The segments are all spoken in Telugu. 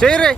చేయరే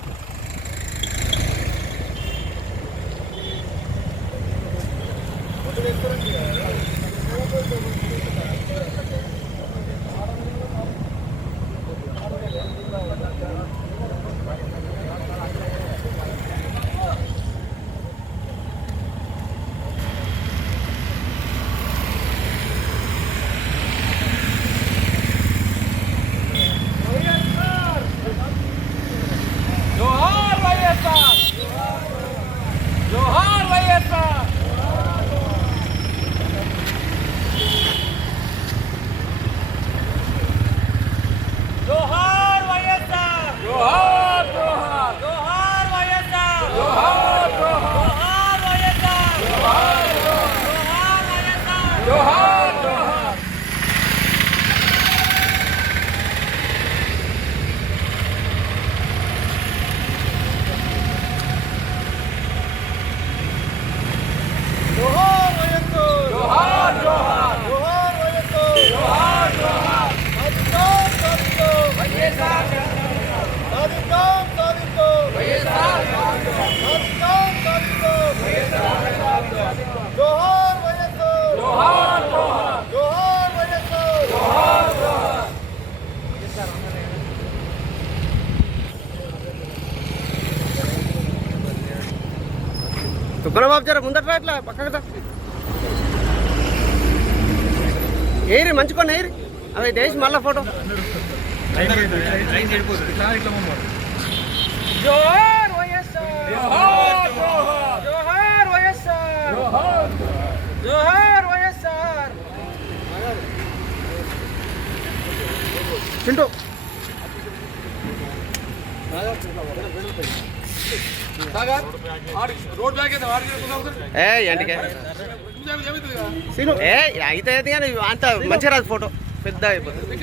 తుక్కన బాబు జర ముందట్లా ఇట్లా పక్కగా ఏరి మంచుకొని ఏరి అవి దేశ్ మళ్ళా ఫోటో జోహార్ వైఎస్ఆర్ జోహార్ వైఎస్ఆర్ జోహార్ వైఎస్ఆర్ చింటూ ఏ ఎంటికే ఏ అయితే కానీ అంత మంచిగా రాదు ఫోటో పెద్ద అయిపోతుంది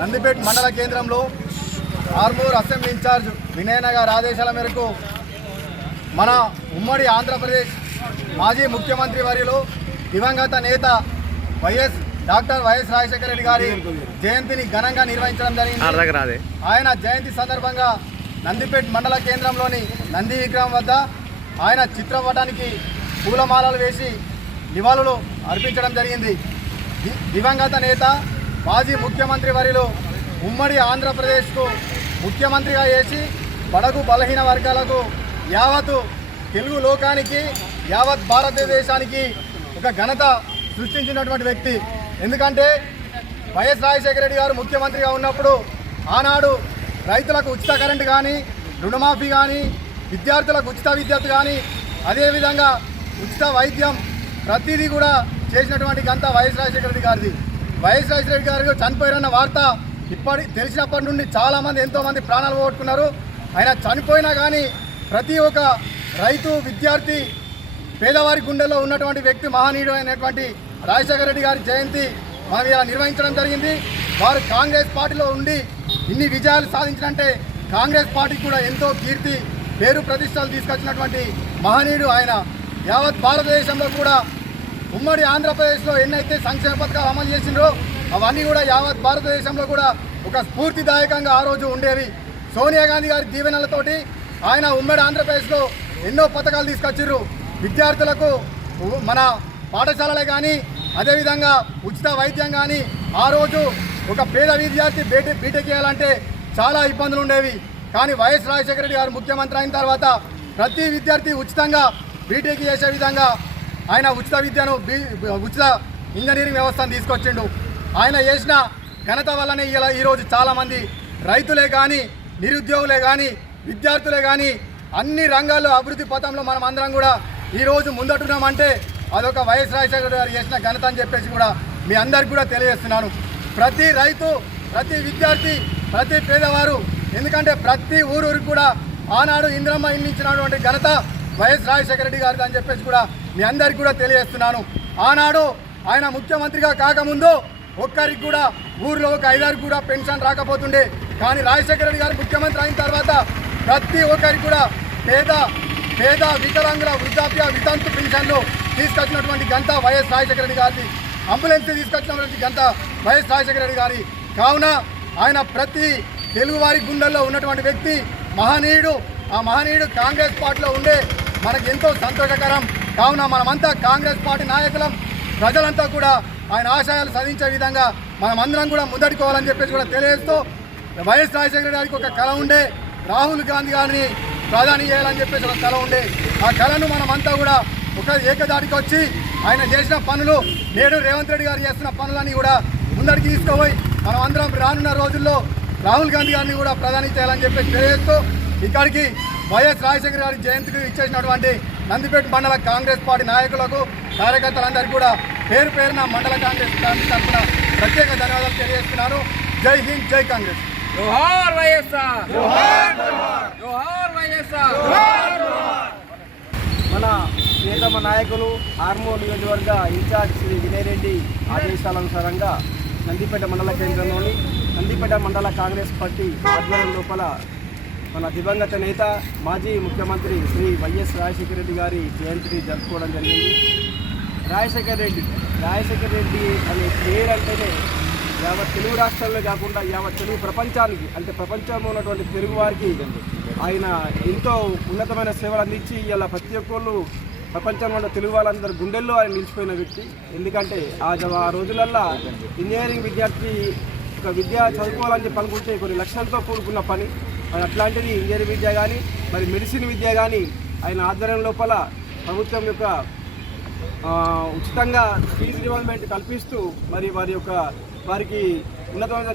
నందిపేట మండల కేంద్రంలో ఆర్మూర్ అసెంబ్లీ ఇన్ఛార్జ్ వినయన గారి ఆదేశాల మేరకు మన ఉమ్మడి ఆంధ్రప్రదేశ్ మాజీ ముఖ్యమంత్రి వర్యులు దివంగత నేత డాక్టర్ వైఎస్ రాజశేఖర రెడ్డి గారి జయంతిని ఘనంగా నిర్వహించడం జరిగింది. ఆయన జయంతి సందర్భంగా నందిపేట మండల కేంద్రంలోని నంది విగ్రహం వద్ద ఆయన చిత్రపటానికి పూలమాలలు వేసి నివాళులు అర్పించడం జరిగింది. దివంగత నేత మాజీ ముఖ్యమంత్రి వర్యులు ఉమ్మడి ఆంధ్రప్రదేశ్కు ముఖ్యమంత్రిగా చేసి బడుగు బలహీన వర్గాలకు యావత్తు తెలుగు లోకానికి యావత్ భారతదేశానికి ఒక ఘనత సృష్టించినటువంటి వ్యక్తి. ఎందుకంటే వైఎస్ రాజశేఖర రెడ్డి గారు ముఖ్యమంత్రిగా ఉన్నప్పుడు ఆనాడు రైతులకు ఉచిత కరెంటు కానీ, రుణమాఫీ కానీ, విద్యార్థులకు ఉచిత విద్యుత్ కానీ, అదేవిధంగా ఉచిత వైద్యం ప్రతిదీ కూడా చేసినటువంటి గంత వైఎస్ రాజశేఖర రెడ్డి గారిది. వైఎస్ రాజశేఖర రెడ్డి గారు చనిపోయారన్న వార్త తెలిసినప్పటి నుండి చాలామంది ఎంతోమంది ప్రాణాలు పోగొట్టుకున్నారు. ఆయన చనిపోయినా కానీ ప్రతి ఒక్క రైతు, విద్యార్థి, పేదవారి గుండెల్లో ఉన్నటువంటి వ్యక్తి మహనీయుడు అయినటువంటి రాజశేఖర రెడ్డి గారి జయంతి మనం ఇలా నిర్వహించడం జరిగింది. వారు కాంగ్రెస్ పార్టీలో ఉండి ఇన్ని విజయాలు సాధించినంటే కాంగ్రెస్ పార్టీకి కూడా ఎంతో కీర్తి, పేరు, ప్రతిష్టలు తీసుకొచ్చినటువంటి మహనీయుడు ఆయన. యావత్ భారతదేశంలో కూడా ఉమ్మడి ఆంధ్రప్రదేశ్లో ఎన్నైతే సంక్షేమ పథకాలు అమలు చేసిండ్రో అవన్నీ కూడా యావత్ భారతదేశంలో కూడా ఒక స్ఫూర్తిదాయకంగా ఆ రోజు ఉండేవి. సోనియా గాంధీ గారి దీవెనలతోటి ఆయన ఉమ్మడి ఆంధ్రప్రదేశ్లో ఎన్నో పథకాలు తీసుకొచ్చిర్రు. విద్యార్థులకు మన పాఠశాలలే కానీ, అదేవిధంగా ఉచిత వైద్యం కానీ, ఆ రోజు ఒక పేద విద్యార్థి బీటెక్ చేయాలంటే చాలా ఇబ్బందులు ఉండేవి. కానీ వైఎస్ రాజశేఖర రెడ్డి గారు ముఖ్యమంత్రి అయిన తర్వాత ప్రతి విద్యార్థి ఉచితంగా బీటెక్ చేసే విధంగా ఆయన ఉచిత విద్యను, ఉచిత ఇంజనీరింగ్ వ్యవస్థను తీసుకొచ్చిండు. ఆయన చేసిన ఘనత వల్లనే ఇలా ఈరోజు చాలామంది రైతులే కానీ, నిరుద్యోగులే కానీ, విద్యార్థులే కానీ అన్ని రంగాల్లో అభివృద్ధి పథంలో మనం అందరం కూడా ఈరోజు ముందటున్నామంటే అదొక వైఎస్ రాజశేఖర గారు చేసిన ఘనత అని చెప్పేసి కూడా మీ అందరికి కూడా తెలియజేస్తున్నాను. ప్రతి రైతు, ప్రతి విద్యార్థి, ప్రతి పేదవారు, ఎందుకంటే ప్రతి ఊరికి కూడా ఆనాడు ఇందిరమ్మ ఇల్లు ఇచ్చినటువంటి ఘనత వైఎస్ రాజశేఖర రెడ్డి గారిది అని చెప్పేసి కూడా మీ అందరికి కూడా తెలియజేస్తున్నాను. ఆనాడు ఆయన ముఖ్యమంత్రిగా కాకముందు ఒక్కరికి కూడా ఊరిలో ఒక 5-6 కూడా పెన్షన్ రాకపోతుండే. కానీ రాజశేఖర రెడ్డి గారు ముఖ్యమంత్రి అయిన తర్వాత ప్రతి ఒక్కరికి కూడా పేద వికలాంగుల వృద్ధాప్య వితంతు పెన్షన్లు తీసుకొచ్చినటువంటి ఘనత వైఎస్ రాజశేఖర రెడ్డి గారిది. అంబులెన్స్ తీసుకొచ్చినటువంటి ఘనత వైఎస్ రాజశేఖర రెడ్డి గారి. కావున ఆయన ప్రతి తెలుగువారి గుండెల్లో ఉన్నటువంటి వ్యక్తి, మహనీయుడు. ఆ మహనీయుడు కాంగ్రెస్ పార్టీలో ఉండే మనకు ఎంతో సంతోషకరం. కావున మనమంతా కాంగ్రెస్ పార్టీ నాయకులం, ప్రజలంతా కూడా ఆయన ఆశయాలు సాధించే విధంగా మనమందరం కూడా ముందడుకోవాలని చెప్పేసి కూడా తెలియజేస్తూ, వైఎస్ రాజశేఖర గారికి ఒక కళ ఉండే, రాహుల్ గాంధీ గారిని ప్రధాని చేయాలని చెప్పేసి ఒక కళ ఉండే. ఆ కళను మనమంతా కూడా ఒక ఏకదాటికి వచ్చి ఆయన చేసిన పనులు, నేడు రేవంత్ రెడ్డి గారు చేస్తున్న పనులన్నీ కూడా ముందడికి తీసుకుపోయి మనం అందరం రానున్న రోజుల్లో రాహుల్ గాంధీ గారిని కూడా ప్రధాని చేయాలని చెప్పేసి తెలియజేస్తూ, ఇక్కడికి వైఎస్ రాజశేఖర గారి జయంతికి ఇచ్చేసినటువంటి నందిపేట మండల కాంగ్రెస్ పార్టీ నాయకులకు, కార్యకర్తలందరికీ కూడా పేరు పేరున మండల కాంగ్రెస్ పార్టీ తరఫున ప్రత్యేక ధన్యవాదాలు తెలియజేస్తున్నాను. జై హింద్, జై కాంగ్రెస్. జోహార్ వైఎస్ఆర్, జోహార్ వైఎస్ఆర్. మన ప్రియతమ నాయకులు ఆర్మూర్ నియోజకవర్గ ఇన్ఛార్జ్ శ్రీ వినయ్ రెడ్డి ఆదేశాలనుసారంగా నందిపేట మండల కేంద్రంలోని నందిపేట మండల కాంగ్రెస్ పార్టీ ఆధ్వర్యం లోపల మన దివంగత నేత, మాజీ ముఖ్యమంత్రి శ్రీ వైఎస్ రాజశేఖర రెడ్డి గారి జయంతిని జరుపుకోవడం జరిగింది. రాజశేఖర రెడ్డి అనే పేరు అంటేనే యావత్ తెలుగు రాష్ట్రాల్లో కాకుండా యావత్ తెలుగు ప్రపంచానికి, అంటే ప్రపంచంలో ఉన్నటువంటి తెలుగు వారికి ఆయన ఎంతో ఉన్నతమైన సేవలు అందించి ఇలా ప్రతి ఒక్కళ్ళు ప్రపంచంలో ఉన్న తెలుగు వాళ్ళందరూ గుండెల్లో ఆయన నిలిచిపోయిన వ్యక్తి. ఎందుకంటే ఆ రోజులల్లో ఇంజనీరింగ్ విద్యార్థి ఒక విద్య చదువుకోవాలని చెప్పి అనుకుంటే కొన్ని లక్షలతో కూడుకున్న పని. మరి అట్లాంటిది ఇంజనీరింగ్ విద్య కానీ, మరి మెడిసిన్ విద్య కానీ ఆయన ఆధ్వర్యం లోపల ప్రభుత్వం యొక్క ఉచితంగా ఫీజు రియంబర్స్మెంట్ కల్పిస్తూ మరి వారికి ఉన్నతమైన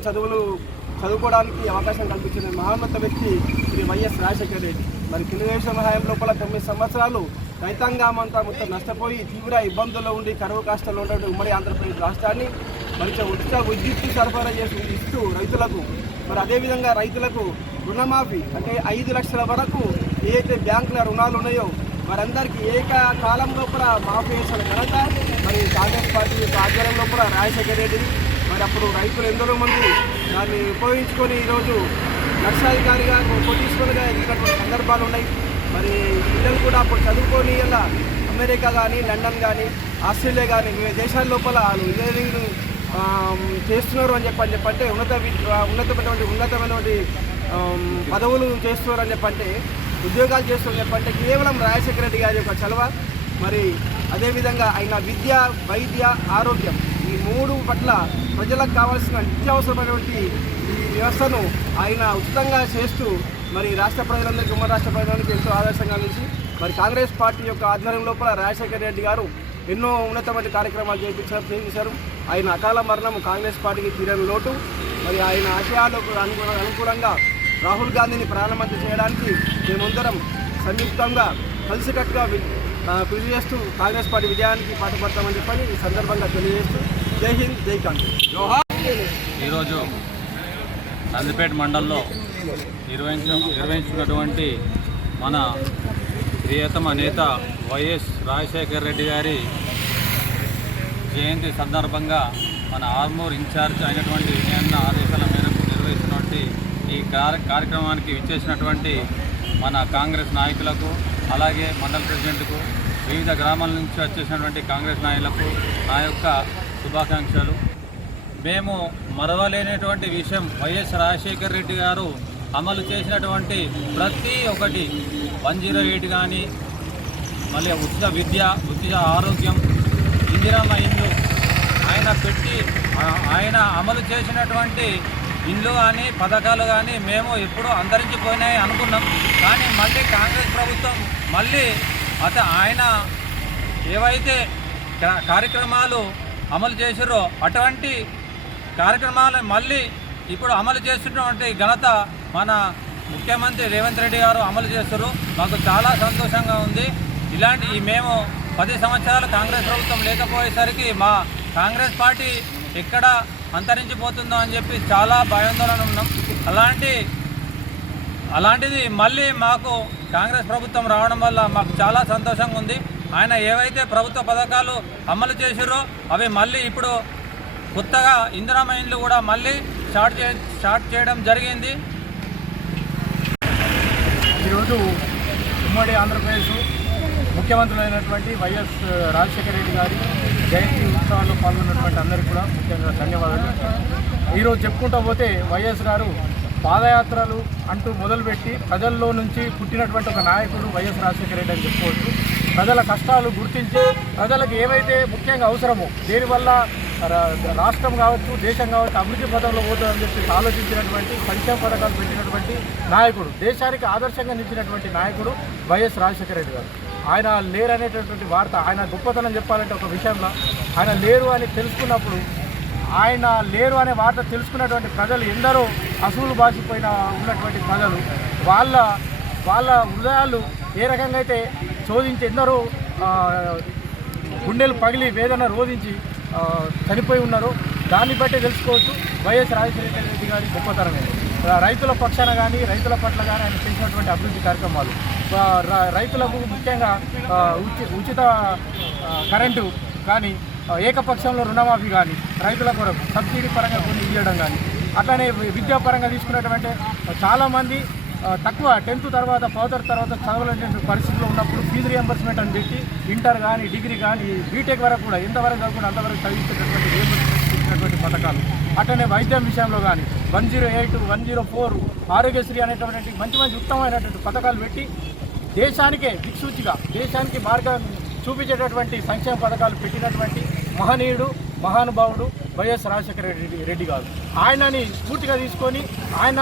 చదువుకోవడానికి అవకాశం కల్పించిన మహోన్నత వ్యక్తి శ్రీ వైఎస్ రాజశేఖర రెడ్డి. మరి తెలుగుదేశం హయాం లోపల 9 సంవత్సరాలు రైతాంగం అంతా మొత్తం నష్టపోయి తీవ్ర ఇబ్బందుల్లో ఉండి కరువు కష్టాల్లో ఉన్నటువంటి ఉమ్మడి ఆంధ్రప్రదేశ్ రాష్ట్రాన్ని మంచిగా ఉచిత విద్యుత్ సరఫరా ఇస్తూ రైతులకు, మరి అదేవిధంగా రైతులకు రుణమాఫీ అంటే 5 లక్షల వరకు ఏదైతే బ్యాంకుల రుణాలు ఉన్నాయో వారందరికీ ఏకకాలం లోపల మాఫీ చేసిన ఘనత మరి కాంగ్రెస్ పార్టీ యొక్క ఆధ్వర్యం లోపల రాజశేఖర రెడ్డి. మరి అప్పుడు రైతులు ఎందరో మంది దాన్ని ఉపయోగించుకొని ఈరోజు లక్షాధికారిగా కోటీశ్వరులుగా ఎదిగినటువంటి సందర్భాలు ఉన్నాయి. మరి పిల్లలు కూడా అప్పుడు చదువుకొని ఇలా అమెరికా కానీ, లండన్ కానీ, ఆస్ట్రేలియా కానీ వివిధ దేశాల లోపల ఇంజనీరింగ్ చేస్తున్నారు అని చెప్పంటే ఉన్నతమైనటువంటి పదవులు చేస్తున్నారు అని చెప్పంటే, ఉద్యోగాలు చేస్తున్నారు చెప్పంటే కేవలం రాజశేఖర రెడ్డి గారి యొక్క చలవ. మరి అదేవిధంగా ఆయన విద్య, వైద్య, ఆరోగ్యం ఈ 3 పట్ల ప్రజలకు కావాల్సిన నిత్యావసరమైనటువంటి ఈ వ్యవస్థను ఆయన ఉచితంగా చేస్తూ మరి రాష్ట్ర ప్రజలందరికీ, ఉమ్మడి రాష్ట్ర ప్రజలందరికీ ఎంతో ఆదర్శంగా నిలిచి మరి కాంగ్రెస్ పార్టీ యొక్క ఆధ్వర్యం లోపల రాజశేఖర రెడ్డి గారు ఎన్నో ఉన్నతమైన కార్యక్రమాలు చేయించారు. ఆయన అకాల మరణం కాంగ్రెస్ పార్టీకి తీరని లోటు. మరి ఆయన ఆశయాలకు అనుకూలంగా రాహుల్ గాంధీని ప్రధానమంత్రి చేయడానికి మేమందరం సంయుక్తంగా కలిసికట్టుగా కృషి చేస్తూ కాంగ్రెస్ పార్టీ విజయానికి పాటుపడతామని చెప్పని ఈ సందర్భంగా తెలియజేస్తూ జై హింద్, జై కాంగ్రెస్. ఈరోజు నందిపేట మండలంలో నిర్వహించినటువంటి మన ప్రియతమ నేత వైఎస్ రాజశేఖర రెడ్డి గారి జయంతి సందర్భంగా మన ఆర్మూర్ ఇన్ఛార్జ్ అయినటువంటి వినయన్న ఆదేశాల మేరకు నిర్వహిస్తున్నటువంటి ఈ కార్యక్రమానికి విచ్చేసినటువంటి మన కాంగ్రెస్ నాయకులకు, అలాగే మండల ప్రెసిడెంట్కు, వివిధ గ్రామాల నుంచి వచ్చేసినటువంటి కాంగ్రెస్ నాయకులకు నా యొక్క శుభాకాంక్షలు. మేము మరవలేనటువంటి విషయం, వైఎస్ రాజశేఖర రెడ్డి గారు అమలు చేసినటువంటి ప్రతి ఒక్కటి 108 కానీ, మళ్ళీ ఉచిత విద్య, ఉచిత ఆరోగ్యం, ఇందిరమ్మ ఇల్లు, ఆయన అమలు చేసినటువంటి ఇల్లు కానీ పథకాలు కానీ మేము ఎప్పుడూ అంతరించిపోయినాయి అనుకున్నాం. కానీ మళ్ళీ కాంగ్రెస్ ప్రభుత్వం మళ్ళీ ఆయన ఏవైతే కార్యక్రమాలు అమలు చేసారో అటువంటి కార్యక్రమాలు మళ్ళీ ఇప్పుడు అమలు చేస్తున్నటువంటి ఘనత మన ముఖ్యమంత్రి రేవంత్ రెడ్డి గారు అమలు చేస్తారు. మాకు చాలా సంతోషంగా ఉంది. ఇలాంటి మేము 10 సంవత్సరాలు కాంగ్రెస్ ప్రభుత్వం లేకపోయేసరికి మా కాంగ్రెస్ పార్టీ ఎక్కడ అంతరించిపోతుందో అని చెప్పి చాలా భయాందోళన ఉన్నాం. అలాంటిది మళ్ళీ మాకు కాంగ్రెస్ ప్రభుత్వం రావడం వల్ల మాకు చాలా సంతోషంగా ఉంది. ఆయన ఏవైతే ప్రభుత్వ పథకాలు అమలు చేసారో అవి మళ్ళీ ఇప్పుడు కొత్తగా ఇందిరమ్మ ఇండ్లు కూడా మళ్ళీ స్టార్ట్ చేయడం జరిగింది. ఈరోజు ఉమ్మడి ఆంధ్రప్రదేశ్ ముఖ్యమంత్రులైనటువంటి వైఎస్ రాజశేఖర రెడ్డి గారి జయంతి ఉత్సవాల్లో పాల్గొన్నటువంటి అందరికీ కూడా ముఖ్యంగా ధన్యవాదాలు. ఈరోజు చెప్పుకుంటూ పోతే వైఎస్ గారు పాదయాత్రలు అంటూ మొదలుపెట్టి ప్రజల్లో నుంచి పుట్టినటువంటి ఒక నాయకుడు వైఎస్ రాజశేఖర రెడ్డి అని చెప్పుకోవచ్చు. ప్రజల కష్టాలు గుర్తించి ప్రజలకు ఏవైతే ముఖ్యంగా అవసరమో, దేనివల్ల రాష్ట్రం కావచ్చు, దేశం కావచ్చు అభివృద్ధి పదంలో పోతుందని చెప్పి ఆలోచించినటువంటి సంక్షేమ పథకాలు పెట్టినటువంటి నాయకుడు, దేశానికి ఆదర్శంగా నిలిచినటువంటి నాయకుడు వైఎస్ రాజశేఖర రెడ్డి గారు. ఆయన లేరు అనేటటువంటి వార్త, ఆయన గొప్పతనం చెప్పాలంటే ఒక విషయంలో ఆయన లేరు అని తెలుసుకున్నప్పుడు, ఆయన లేరు అనే వార్త తెలుసుకున్నటువంటి ప్రజలు ఎందరో అసూలు బాసిపోయిన ఉన్నటువంటి ప్రజలు వాళ్ళ హృదయాలు ఏ రకంగా అయితే శోధించి ఎందరో గుండెలు పగిలి వేదన రోధించి చనిపోయి ఉన్నారో దాన్ని బట్టే తెలుసుకోవచ్చు వైఎస్ రాజశేఖర రెడ్డి గారి గొప్పతనం. రైతుల పక్షాన కానీ రైతుల పట్ల కానీ ఆయన చేసినటువంటి అభివృద్ధి కార్యక్రమాలు, రైతులకు ముఖ్యంగా ఉచిత కరెంటు కానీ, ఏకపక్షంలో రుణమాఫీ కానీ, రైతుల కొరకు సబ్సిడీ పరంగా కొన్ని ఇవ్వడం కానీ, అట్లానే విద్యాపరంగా తీసుకున్నటువంటి చాలామంది తక్కువ 10th తర్వాత 12th తర్వాత చదవలేని పరిస్థితుల్లో ఉన్నప్పుడు ఫీజు రియంబర్స్మెంట్ అని పెట్టి ఇంటర్ కానీ, డిగ్రీ కానీ, బీటెక్ వరకు కూడా ఎంతవరకు చదువుకుంటే అంతవరకు చదివించేటటువంటి రియంబర్స్మెంట్ పథకాలు. అట్లనే వైద్యం విషయంలో కానీ 108, 104, ఆరోగ్యశ్రీ అనేటువంటి మంచి ఉత్తమమైనటువంటి పథకాలు పెట్టి దేశానికే దిక్సూచిగా, దేశానికి మార్గం చూపించేటటువంటి సంక్షేమ పథకాలు పెట్టినటువంటి మహనీయుడు, మహానుభావుడు వైఎస్ రాజశేఖర రెడ్డి గారు. ఆయనని స్ఫూర్తిగా తీసుకొని ఆయన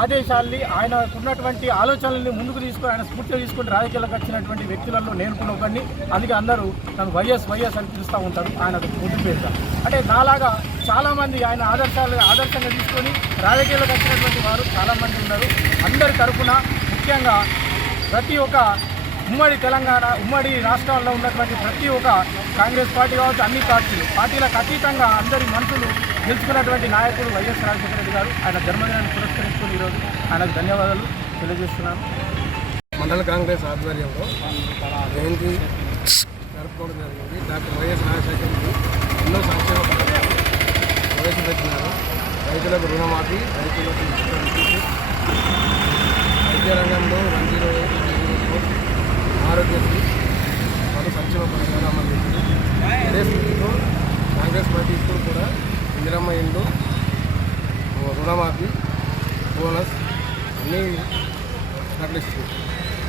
ఆదేశాల్ని, ఆయనకున్నటువంటి ఆలోచనల్ని ముందుకు తీసుకొని, ఆయన స్ఫూర్తిగా తీసుకొని రాజకీయాలకు వచ్చినటువంటి వ్యక్తులలో నేను కూడా ఒకరిని. అందుకే అందరూ తను వైఎస్ అని పిలుస్తూ ఉంటారు. ఆయన ముద్దు పేరుగా. అంటే నాలాగా చాలామంది ఆయన ఆదర్శంగా తీసుకొని రాజకీయాలకు వచ్చినటువంటి వారు చాలామంది ఉన్నారు. అందరి తరఫున ముఖ్యంగా ప్రతి ఒక్క ఉమ్మడి తెలంగాణ, ఉమ్మడి రాష్ట్రాల్లో ఉన్నటువంటి ప్రతి ఒక్క కాంగ్రెస్ పార్టీ కావచ్చు, అన్ని పార్టీలకు అతీతంగా అందరి మనసులు గెలుచుకున్నటువంటి నాయకుడు వైఎస్ రాజశేఖర రెడ్డి గారు. ఆయన జన్మదినాన్ని పురస్కరించుకుని ఈరోజు ఆయనకు ధన్యవాదాలు తెలియజేస్తున్నాను. మండల కాంగ్రెస్ ఆధ్వర్యంలో జయంతి జరుపుకోవడం జరిగింది. డాక్టర్ వైఎస్ రాజశేఖర రెడ్డి ఎన్నో సంక్షేమ పథకాలు ప్రవేశపెట్టినారు. రైతులకు రుణమాఫీ, రైతులకు ఉచిత విద్యుత్, వైద్య రంగంలో 108, ఆరోగ్యశ్రీ, పలు సంక్షేమ పథకాలు అమలు చేసింది. ఇదే స్థితిలో కాంగ్రెస్ పార్టీ ఇప్పుడు కూడా ఇందిరమ్మ ఇల్లు, రుణమాఫీ, బోనస్ అన్నీ ప్రకటిస్తుంది.